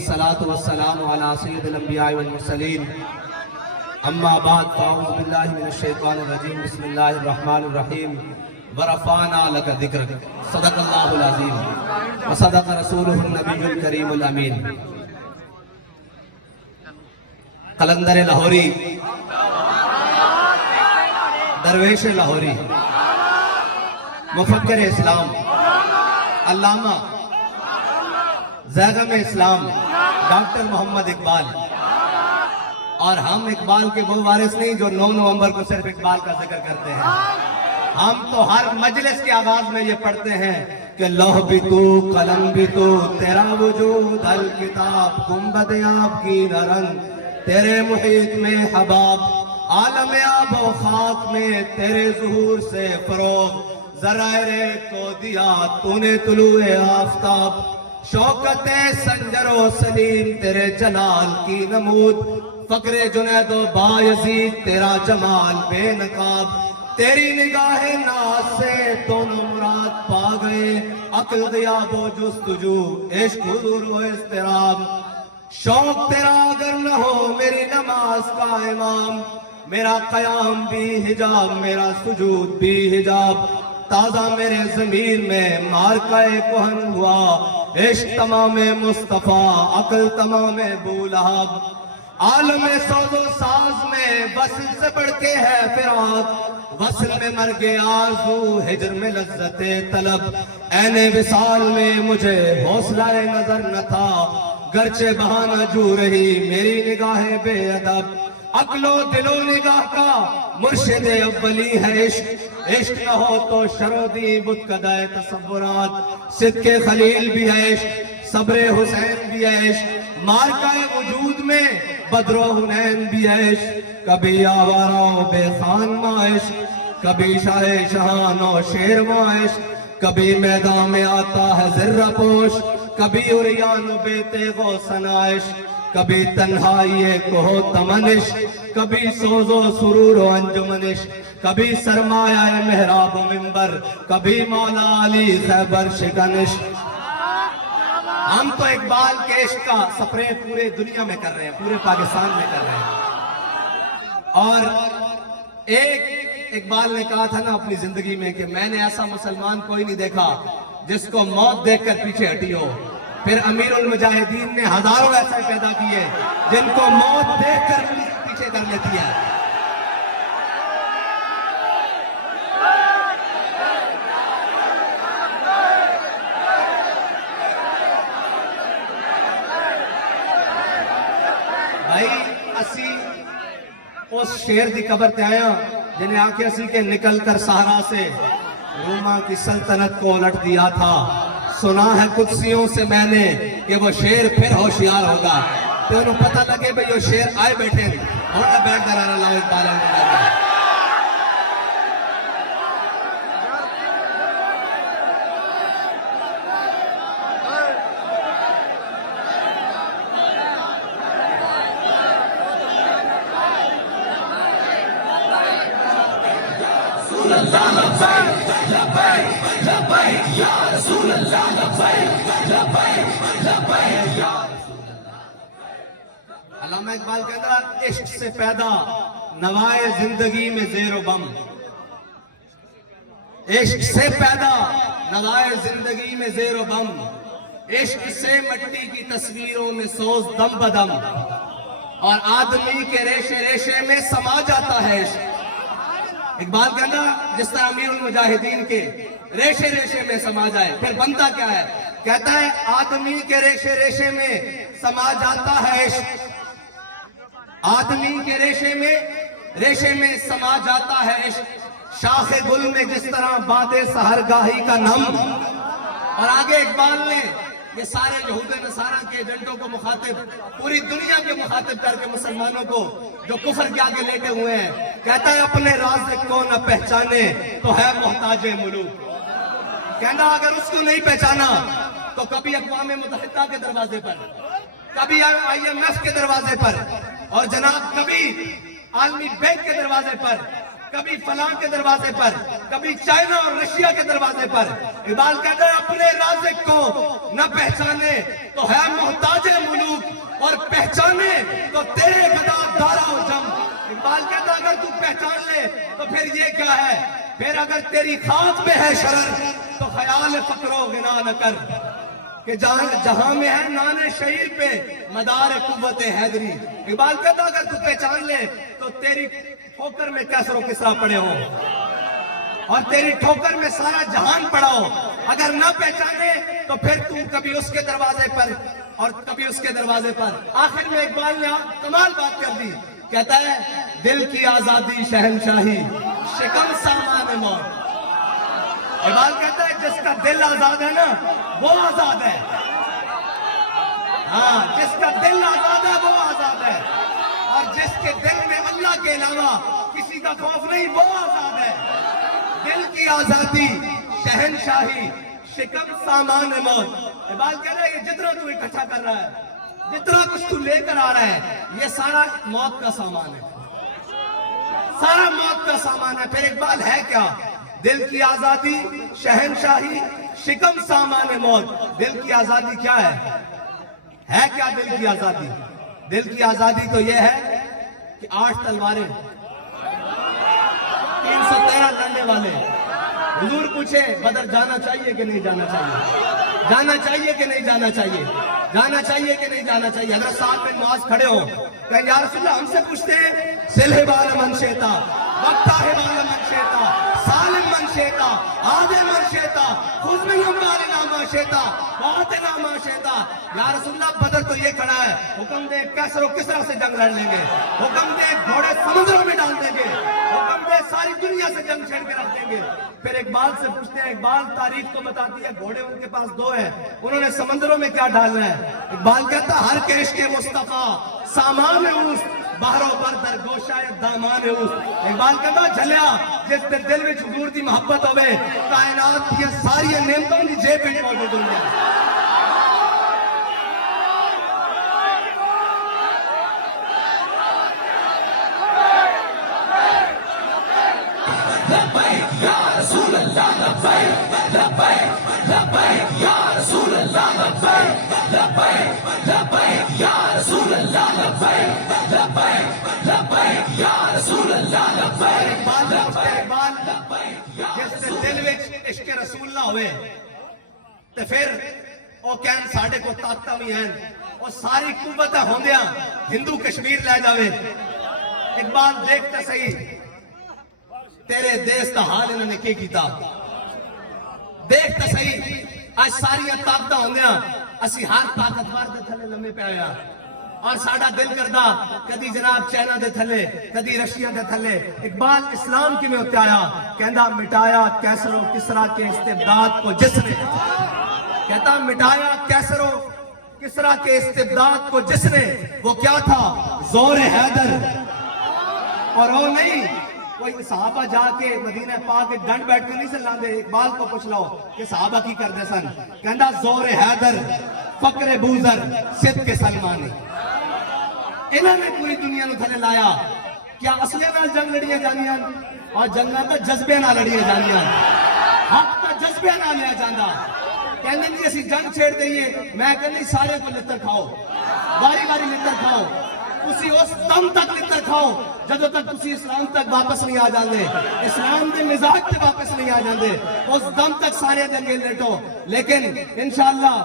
والصلاة والسلام على سید الانبیاء والمرسلین اما بعد فاعوذ باللہ من الشیطان الرجیم بسم اللہ الرحمن الرحیم ورفعنا لک ذکرک صدق اللہ العظیم وصدق رسولہ النبی الکریم الامین۔ قلندر لاہوری، درویش لاہوری، مفکر اسلام، علامہ زیغم اسلام ڈاکٹر محمد اقبال۔ اور ہم اقبال کے وہ وارث نہیں جو 9 نومبر کو صرف اقبال کا ذکر کرتے ہیں، ہم تو ہر مجلس کے آغاز میں یہ پڑھتے ہیں کہ لوح بھی تو قلم بھی تو تیرا وجود الکتاب گنبد آب کی رنگ تیرے محیط میں حباب عالم آب و خاک میں تیرے ظہور سے فروغ ذرائع کو دیا تو نے طلوع آفتاب شوکت سنجر و سلیم تیرے جلال کی نمود فقر جنید و بایزید تیرا جمال بے نقاب تیری نگاہ ناز سے دونوں مراد پا گئے عقل غیاب و جستجو عشق حضور و اضطراب شوق تیرا اگر نہ ہو میری نماز کا امام میرا قیام بھی حجاب میرا سجود بھی حجاب تازہ میرے ضمیر میں مارکہ کہن ہوا عشق تمام مصطفیٰ عقل تمام بولہب عالم سوز و ساز میں وصل سے بڑھ کے ہے فراق وصل میں مرگ آرزو ہجر میں لذت طلب عین وصال میں مجھے حوصلہ نظر نہ تھا گرچہ بہانہ جو رہی میری نگاہ بے ادب عقل و دل و نگاہ کا مرشد اولی ہے عشق عشق نہ ہو تو شرودی بتکدہ تصورات صدق خلیل بھی ہے عشق صبر حسین بھی ہے عشق مارکہ وجود میں بدر و حنین بھی ہے عشق کبھی آوارہ و بے خان ماں عشق کبھی شاہ شہان و شیر ماں عشق کبھی میدان میں آتا ہے ذرہ پوش کبھی عریان و بے تیغ و ثنا عشق کبھی تنہائی کوہ تمنش کبھی سوز و سرور و انجمنش کبھی سرمایہ محراب و منبر کبھی مولا علی خیبر شکنش ہم تو اقبال کے عشق کا سپرے پورے دنیا میں کر رہے ہیں پورے پاکستان میں کر رہے ہیں اور ایک اقبال نے کہا تھا نا اپنی زندگی میں کہ میں نے ایسا مسلمان کوئی نہیں دیکھا جس کو موت دیکھ کر پیچھے ہٹی ہو پھر امیر المجاہدین نے ہزاروں ایسے پیدا کیے جن کو موت دیکھ کر پیچھے کر لیتی ہے بھائی اسی اس شیر دی قبر تے آیا جنہیں آنکھیں اسی کے نکل کر سہارا سے روما کی سلطنت کو الٹ دیا تھا سنا ہے قدسیوں سے میں نے کہ وہ شیر پھر ہوشیار ہوگا تو انہوں پتہ لگے بھئی وہ شیر آئے بیٹھے اور نہ بیٹھ کر آنا اللہ اقبال ہوگا علامہ اقبال کہتا ہے عشق سے پیدا نوائے زندگی میں زیر و بم عشق سے پیدا نوائے زندگی میں زیر و بم عشق سے مٹی کی تصویروں میں سوز دم بدم اور آدمی کے ریشے ریشے میں سما جاتا ہے عشق اقبال کہنا جس طرح امیر المجاہدین کے ریشے ریشے میں سما جائے پھر بنتا کیا ہے کہتا ہے آدمی کے ریشے ریشے میں سما جاتا ہے عشق آدمی کے ریشے میں سما جاتا ہے عشق شاخ گل میں جس طرح باد سحرگاہی کا نم اور آگے اقبال نے یہ سارے یہود نصارہ کے ایجنٹوں کو مخاطب پوری دنیا کے مخاطب کر کے مسلمانوں کو جو کفر کے آگے لیٹے ہوئے ہیں کہتا ہے اپنے رازق کو نہ پہچانے تو ہے محتاج ملوک کہنا اگر اس کو نہیں پہچانا تو کبھی اقوام متحدہ کے دروازے پر کبھی IMF کے دروازے پر اور جناب کبھی عالمی بینک کے دروازے پر کبھی فلاں کے دروازے پر کبھی چائنا اور رشیا کے دروازے پر اقبال کہتا ہے اپنے رازق کو نہ پہچانے تو ہے محتاج ملوک تو تیرے گدا دارا و جم. اقبال کہتا اگر تو پہچان لے تو پھر یہ کیا ہے, پھر اگر تیری خاک میں ہے شرر تو خیال فقر و غنا نہ کر, کہ جہاں میں ہے نان شہیر پہ مدار قوت حیدری. اقبال کہتا اگر تو پہچان لے تو تیری ٹھوکر میں کیسر و کسرا پڑے ہو اور تیری ٹھوکر میں سارا جہان پڑا ہو. اگر نہ پہچانے تو پھر تو کبھی اس کے دروازے پر اور کبھی اس کے دروازے پر. آخر میں اقبال نے کمال بات کر دی, کہتا ہے دل کی آزادی شہنشاہی شکم سامان موت. اقبال کہتا ہے جس کا دل آزاد ہے نا وہ آزاد ہے. ہاں, جس کا دل آزاد ہے وہ آزاد ہے, اور جس کے دل میں اللہ کے علاوہ کسی کا خوف نہیں وہ آزاد ہے. دل کی آزادی شہنشاہی شکم سامان موت. اقبال کہہ رہا ہے یہ جتنا تو اکٹھا کر رہا ہے, جتنا کچھ تو لے کر آ رہا ہے, یہ سارا موت کا سامان ہے, سارا موت کا سامان ہے. پھر اقبال ہے کیا؟ دل کی آزادی شہنشاہی شکم سامان موت. دل کی آزادی کیا ہے کیا دل کی آزادی؟ دل کی آزادی تو یہ ہے کہ 8 تلواریں 313 لڑنے والے. حضور پوچھے بدر جانا چاہیے کہ نہیں جانا چاہیے, جانا چاہیے کہ نہیں جانا چاہیے, جانا چاہیے کہ نہیں جانا چاہیے. حضرت سعد بن معاذ کھڑے ہو کہ یا رسول اللہ ہم سے پوچھتے ہیں سلح بال من شیتا وقتاہ بال من شیتا سالم من شیتا عادل من شیتا خود من امبال ناما شیتا بہت ناما شیتا. یا رسول اللہ بدر تو یہ کھڑا ہے, حکم دے کیسر و کسرا سے جنگ لڑ لیں گے, حکم دے گھوڑے سمندروں میں ڈال دیں گے, حکم دے ساری دنیا سے جنگ چھیڑ کے رکھ دیں گے. پھر اقبال سے پوچھتے ہیں, اقبال تاریخ تو بتاتی ہے گھوڑے ان کے پاس 2 ہیں, انہوں نے سمندروں میں کیا ڈالنا ہے؟ اقبال کہتا ہر کیش کے مصطفیٰ سامان اوست باہروں پر در گوشائے دامان اوست. اقبال کہتا جھلیا جس کے دل میں حضور دی محبت ہوئے کائنات کی ساری نعمتوں کی جیب میں موجود ہوں گے. جس سے دل وچ عشق رسول اللہ ہوئے تے پھر او کہن ساڈے کو طاقتاں وی ہیں, او ساری قوتاں ہوندیاں ہندو کشمیر لے جاوے. اقبال دیکھتے صحیح تیرے دیس دا حال انہوں نے کی کیتا, دیکھتے صحیح آج ساری طاقتاں ہوندیاں اسی ہر طاقتور دے تھلے لمے پے آیا, اور ساڈا دل کردا کدی جناب چائنا دے تھلے کدی رشیا دے تھلے. اقبال اسلام کی میں ہوتے آیا, کہندا مٹایا کیسر و کسرا کے استبداد کو جس نے, کہتا مٹایا کیسر و کسرا کے استبداد کو جس نے, وہ کیا تھا زور حیدر. اور وہ نہیں کوئی صحابہ جا کے مدینہ پاک گنڈ بیٹھ کے نہیں سے لاندے. اقبال کو پوچھ لو کہ صحابہ کی کر دے سن, کہندا زور حیدر فقر بوزر صدق سلمانی. انہوں نے پوری دنیا نو تھلے لایا. کیا اصلے نال جنگ لڑیے جانیاں اور جنگاں تے جذبے نال لڑیے جانیاں, حق تے جذبے نال لیا جاندا. کہندے نہیں اسی جنگ چھیڑ دئیے, میں کہندی سارے کو لتر کھاؤ, باری باری لتر کھاؤ, تسی اس دم تک لتر کھاؤ جدو تک تسی اسلام تک واپس نہیں آ جاندے, اسلام دے مزاج تے واپس نہیں آ جاندے, اس دم تک سارے دنگے لیٹو. لیکن انشاءاللہ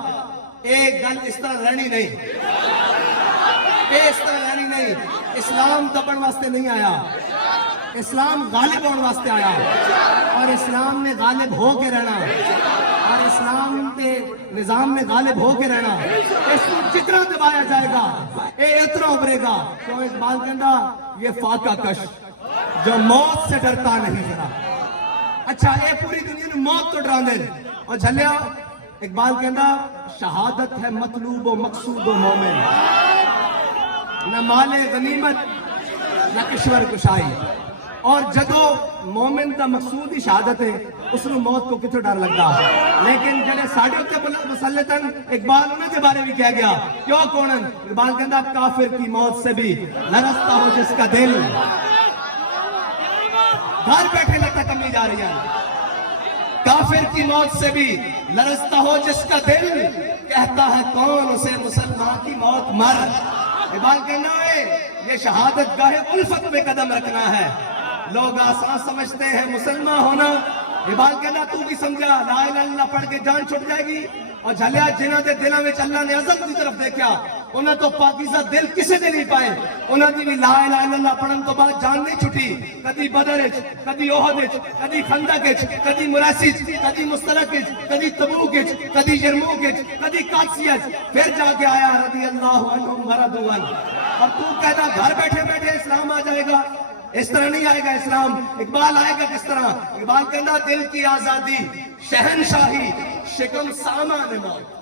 ایک گل اس طرح رہنی نہیں, اس طرح رہنی نہیں. اسلام دبن واسطے نہیں آیا, اسلام غالب ہونے واسطے آیا, اور اسلام نے غالب ہو کے رہنا, اور اسلام کے نظام میں غالب ہو کے رہنا. اس کو جتنا دبایا جائے گا اے اتنا ابھرے گا. تو اقبال کہندا یہ فاقہ کش جو موت سے ڈرتا نہیں ذرا. اچھا اے پوری دنیا نے موت تو ڈرا دے, اور جھلیا اقبال کہندا شہادت ہے مطلوب و مقصود و مومن, نہ مال غنیمت نہ کشور کشائی. اور جدو مومن دا مقصود ہی شہادت ہے, اس نے موت کو کتنے ڈر لگتا. لیکن جنہیں ساڑھے ہوتے مسلطن اقبال انہوں کے بارے میں کیا گیا, کیوں کونن؟ اقبال کہندا کافر کی موت سے بھی لرزتا ہو جس کا دل. گھر بیٹھے لگتا کمی جا رہی ہے. کافر کی موت سے بھی لرزتا ہو جس کا دل, کہتا ہے کون اسے مسلمان کی موت مر. اقبال کہنا ہے یہ شہادت گاہ الفت میں قدم رکھنا ہے. لوگ آسان سمجھتے ہیں مسلمان ہونا. اقبال کہنا تو بھی سمجھا لا الہ الا اللہ پڑھ کے جان چھٹ جائے گی. اور جھلیا جنہاں دے دلاں وچ اللہ نے عزت کی طرف دیکھا, انہاں تو پاکیزہ دل کسے دے نہیں پائے. انہاں دی بھی لا الہ الا اللہ پڑھن تو بعد جان نہیں چھٹی. کدی بدر وچ, کدی احد وچ, کدی خندق وچ, کدی مراسی وچ, کدی مستلق وچ, کدی تبوک وچ, کدی یرموک وچ, کدی قادسیہ وچ, پھر جا کے آیا رضی اللہ عنہم ورضوا عنہ. اور تو کہتا گھر بیٹھے بیٹھے اسلام آ جائے گا. اس طرح نہیں آئے گا اسلام. اقبال آئے گا کس طرح؟ اقبال کہنا دل کی آزادی, شہنشاہی, شکم سامان موت.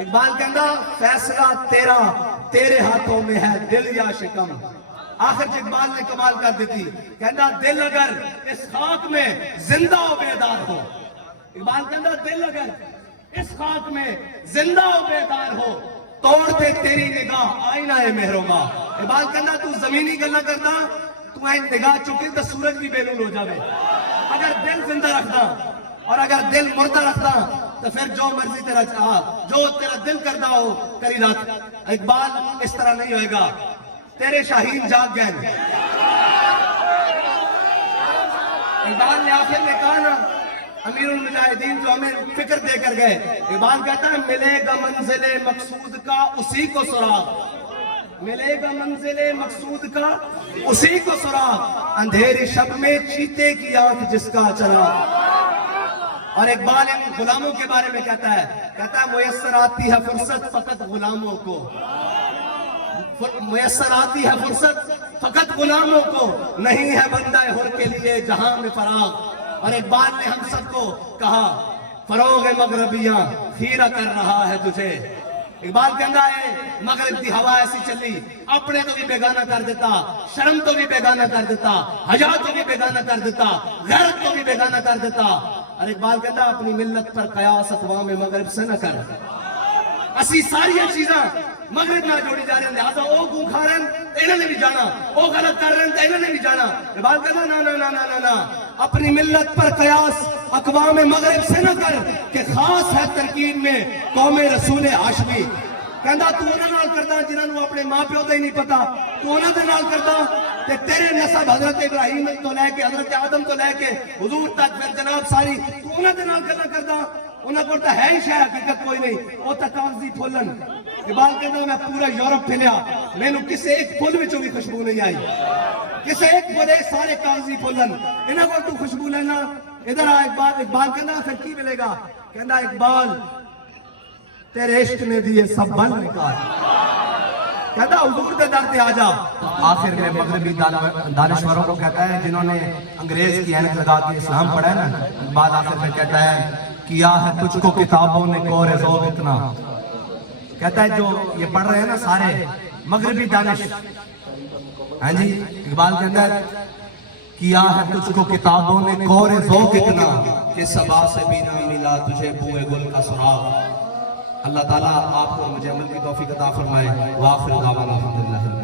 اقبال کہنا فیصلہ تیرا, تیرے ہاتھوں میں ہے دل یا شکم. آخر اقبال نے کمال کر دی تھی, کہنا دل اگر اس خاک میں زندہ و بیدار ہو. اقبال کہنا دل اگر اس خاک میں زندہ و بیدار ہو, توڑ دے تیری نگاہ آئینہ مہروبا. اقبال کہنا تو زمینی گلا کرنا, تو این نگاہ چکی تو سورج بھی بیرون ہو جاوے. اگر دل زندہ رکھنا اور اگر دل مردہ رکھنا تو پھر جو مرضی تیرا چاہا, جو تیرا دل کرنا ہو کری رات. اقبال اس طرح نہیں ہوئے گا. تیرے شاہین جاگ گئے. اقبال نے آخر میں کہا نا, امیر المجاہدین جو ہمیں فکر دے کر گئے, اقبال کہتا ہے ملے گا منزل مقصود کا اسی کو سراغ. ملے گا منزل مقصود کا اسی کو سراغ, اندھیری شب میں چیتے کی آنکھ جس کا چراغ. اور اقبال ان غلاموں کے بارے میں کہتا ہے میسر آتی ہے فرصت فقط غلاموں کو. میسر آتی ہے فرصت فقط غلاموں کو, نہیں ہے بندہ حر کے لیے جہاں میں فراغ. اور اقبال نے ہم سب کو کہا فروغ مغربیاں خیرہ کر رہا ہے تجھے. اقبال کہتا ہے مغرب کی ہوا ایسی چلی, اپنے تو بھی بیگانہ کر دیتا, شرم تو بھی بیگانہ کر دیتا, حیا تو بھی بیگانہ کر دیتا, غیرت تو بھی بیگانہ کر دیتا. اور اقبال کہتا اپنی ملت پر قیاس اقوام مغرب سے نہ کر. اسی ساری چیزاں مغرب نہ جوڑی جا رہے ہیں, لہذا وہ گوں کھا رہے ہیں انہوں نے بھی جانا, وہ غلط کر رہے ہیں انہوں نے بھی جانا. اقبال کہتا نا نا نا نا نا, اپنی ملت پر قیاس اقوام مغرب سے نہ کر کہ خاص ہے ترکیب میں قوم رسول ہاشمی. کہندا تو انہاں نال کردا جنہاں نوں اپنے ماں پیو دا ہی نہیں پتا, تو انہاں دے نال کردا تے تیرے نسب حضرت ابراہیم تو لے کے حضرت آدم تو لے کے حضور تک پھر جناب ساری تو انہاں دے نال گلاں کردا. انہاں کول تاں ہے ہی شے حقیقت کوئی نہیں, او تاں کاغذی پھولن. اقبال کہندا میں پورا یورپ پھلیا, مینوں کسے ایک پھول وچوں بھی خوشبو نہیں آئی. کسے ایک پھولے سارے کاغذی پھولن, انہاں کول تو خوشبو لینا. ادھر آ اقبال. اقبال کہندا پھر کی ملے گا؟ کہندا اقبال تیرے عشق نے دیے سب بن نکال. کہتا حضور کے در پہ آ جا. آخر میں مغربی دانشوروں کو کہتا ہے جنہوں نے انگریز کی اینک لگا کے اسلام پڑھا ہے نا, بعد آخر میں کہتا ہے کیا ہے تجھ کو کتابوں نے کور ذوق اتنا. کہتا ہے جو یہ پڑھ رہے ہیں نا سارے مغربی دانش, ہاں جی, اقبال کہتا ہے کیا ہے تجھ کو کتابوں نے کور ذوق اتنا کہ صبا سے بھی نہ ملا تجھے بوئے گل کا سراغ. اللہ تعالیٰ آپ کو مجھے عمل کی توفیق عطا فرمائے. وآخر دعوانا الحمدللہ.